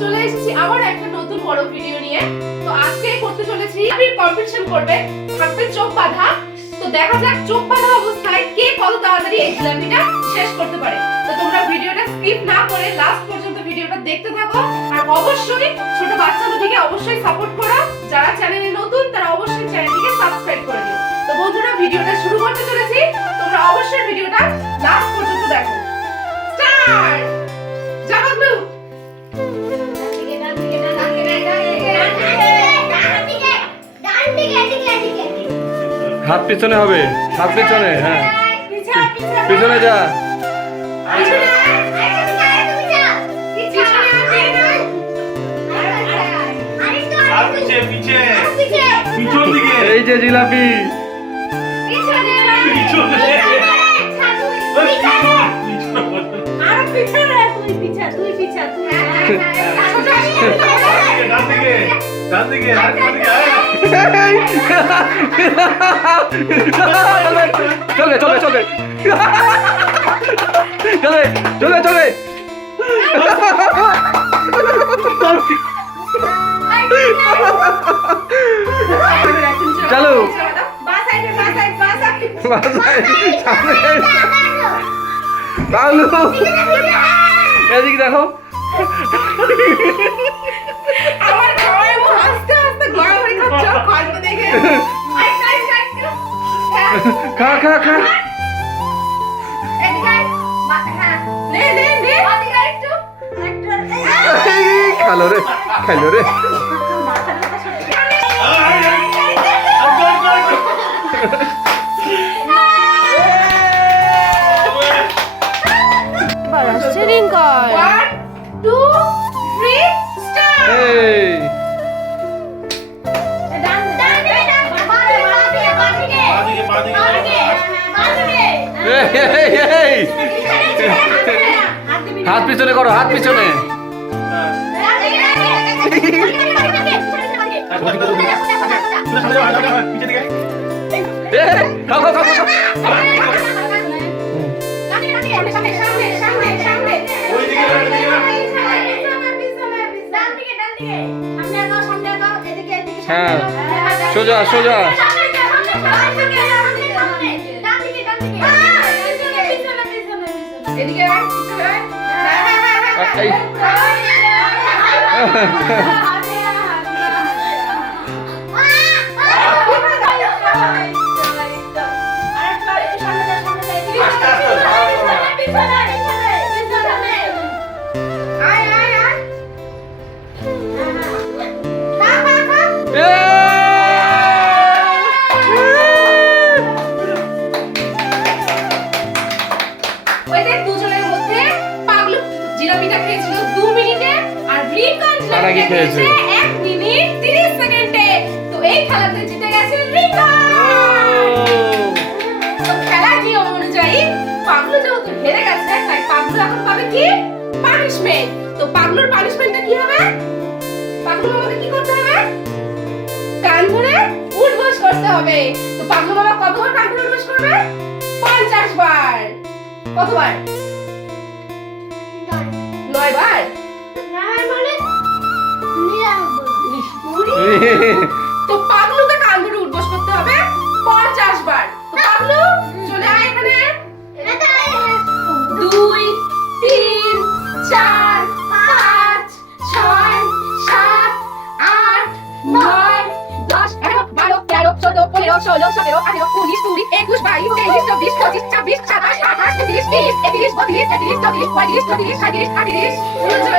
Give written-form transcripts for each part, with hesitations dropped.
চলে এসেছি আবার একটা নতুন বড় ভিডিও নিয়ে। তো আজকে করতে চলেছি কম্পিটিশন করবে, থাকবে চোখ বাঁধা। তো দেখা যাক চোখ বাঁধা অবস্থায় কে কত তাড়াতাড়ি এই জিলাপিটা শেষ করতে পারে। তো তোমরা ভিডিওটা স্কিপ না করে লাস্ট পর্যন্ত ভিডিওটা দেখতে থাকো। আর অবশ্যই ছোট বাচ্চাদেরকে অবশ্যই সাপোর্ট করো, যারা চ্যানেলে নতুন তারা অবশ্যই চ্যানেলটিকে সাবস্ক্রাইব করে দিও। তো বন্ধুরা ভিডিওটা শুরু করতে চলেছি, তোমরা অবশ্যই ভিডিওটা লাস্ট পর্যন্ত দেখো। স্টার্ট। জামাগলু হাত পিছনে হবে, হাত পিছনে। হ্যাঁ পিছনে যা। এই যে জিলাপি। চলে চলে চলে চলে চলে চলে চলো এদিকে দেখো। আমার খাওয়ায় আস্তে আস্তে গড়া করে খাচ্ছ খাইতে দেখে। আই খাই খাই খা খা খা। এদিকে হ্যাঁ নে নে নে এদিকে একটু খালো রে খাইলো রে। Wrinkle 1 2 3 start. এই হাত পিছনে করো, হাত পিছনে। খাও খাও খাও খাও। হ্যাঁ সোজা সোজা। এদিকে আয় পিছনে আয়। দুজনের মধ্যে পাগলু জিলাপিটা খেয়েছিল 2 মিনিটে আর রিঙ্কন জিলাপিটা খেয়েছে 1 মিনিট 30 সেকেন্ডে। তো এই খেলাতে জিতে গেছে রিঙ্কন। তো খেলার নিয়ম অনুযায়ী পাগলু যেহেতু হেরে গেছে তাই পাগলু এখন পাবে কি পানিশমেন্ট। তো পাগলুর পানিশমেন্টটা কি হবে? পাগলু আমাকে কি করতে হবে? কান ধরে উঠবস করতে হবে। তো পাগলু বাবা কতবার কান ধরে উঠবস করবে? 50 বার। কতবার? 9 বার। তো পাগলুকে কান ধরে উঠবস করতে হবে 50 বার। তো পাগলু চলে আয় এখানে। 2 3 4 5 6 7 8 9 10 11 12 13 14 15 16 17 18 19 20 21 22 23 24 25 26 27 28 29 30 31 32 33 34 35 36 37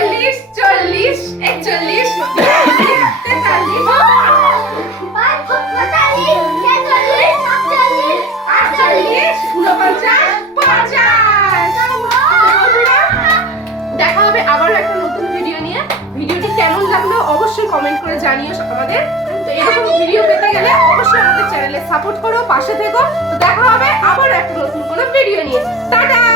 38 39 40 41 দেখা হবে আবার একটা নতুন ভিডিও নিয়ে। ভিডিওটি কেমন লাগলো অবশ্যই কমেন্ট করে জানিও আমাদের। তো এরকম ভিডিও পেতে গেলে অবশ্যই আমাদের চ্যানেলে সাপোর্ট করো, পাশে থেকো। তো দেখা হবে আবার একটা নতুন কোনো ভিডিও নিয়ে। টাটা।